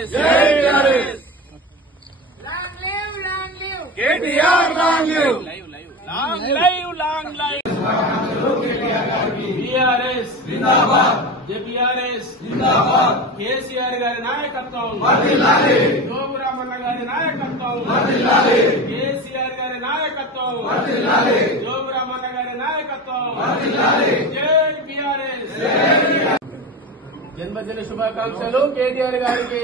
BRS. Long live KTR. Long live. Long live. BRS जिंदाबाद. BRS जिंदाबाद. KCR గారి నాయకత్వం వర్ధిల్లాలి. జోగురామన్న గారి నాయకత్వం వర్ధిల్లాలి. KCR గారి నాయకత్వం వర్ధిల్లాలి. జోగురామన్న గారి నాయకత్వం వర్ధిల్లాలి. జై BRS. జన్మదిన శుభాకాంక్షలు కేటీఆర్ గారికి.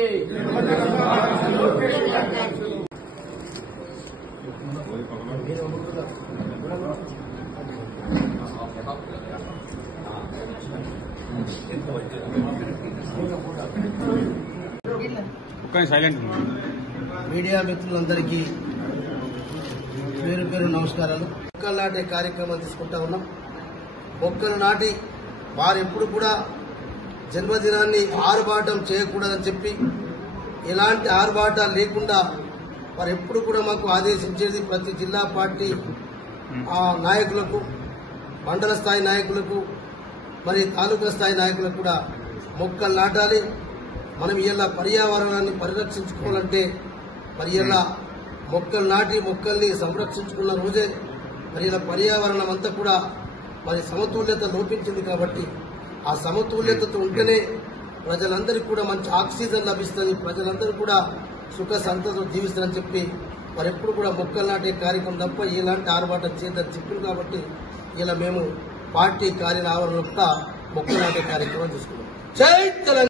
మీడియా మిత్రులందరికీ పేరు పేరు నమస్కారాలు. మొక్కలు నాటే కార్యక్రమం తీసుకుంటా ఉన్నాం. మొక్కలు నాటి వారెప్పుడు కూడా జన్మదినాన్ని ఆర్భాటం చేయకూడదని చెప్పి ఎలాంటి ఆర్భాటాలు లేకుండా వారు ఎప్పుడు కూడా మాకు ఆదేశించేది ప్రతి జిల్లా పార్టీ నాయకులకు, మండల స్థాయి నాయకులకు, మరి తాలూకా స్థాయి నాయకులకు కూడా మొక్కలు నాటాలి. మనం ఇలా పర్యావరణాన్ని పరిరక్షించుకోవాలంటే మరి ఇలా మొక్కలు నాటి మొక్కల్ని సంరక్షించుకున్న రోజే మరి ఇలా పర్యావరణం అంతా కూడా మరి సమతుల్యత లోపించింది. కాబట్టి ఆ సమతుల్యతతో ఉంటేనే ప్రజలందరికీ కూడా మంచి ఆక్సిజన్ లభిస్తుంది, ప్రజలందరూ కూడా సుఖ సంతతో జీవిస్తారని చెప్పి మరి ఎప్పుడు కూడా మొక్కలు నాటే కార్యక్రమం తప్ప ఎలాంటి ఆర్భాటం చేద్దని చెప్పింది. కాబట్టి ఇలా మేము పార్టీ కార్యాలయంలో కూడా మొక్కలు నాటే కార్యక్రమం తీసుకున్నాం. జై తెలంగాణ.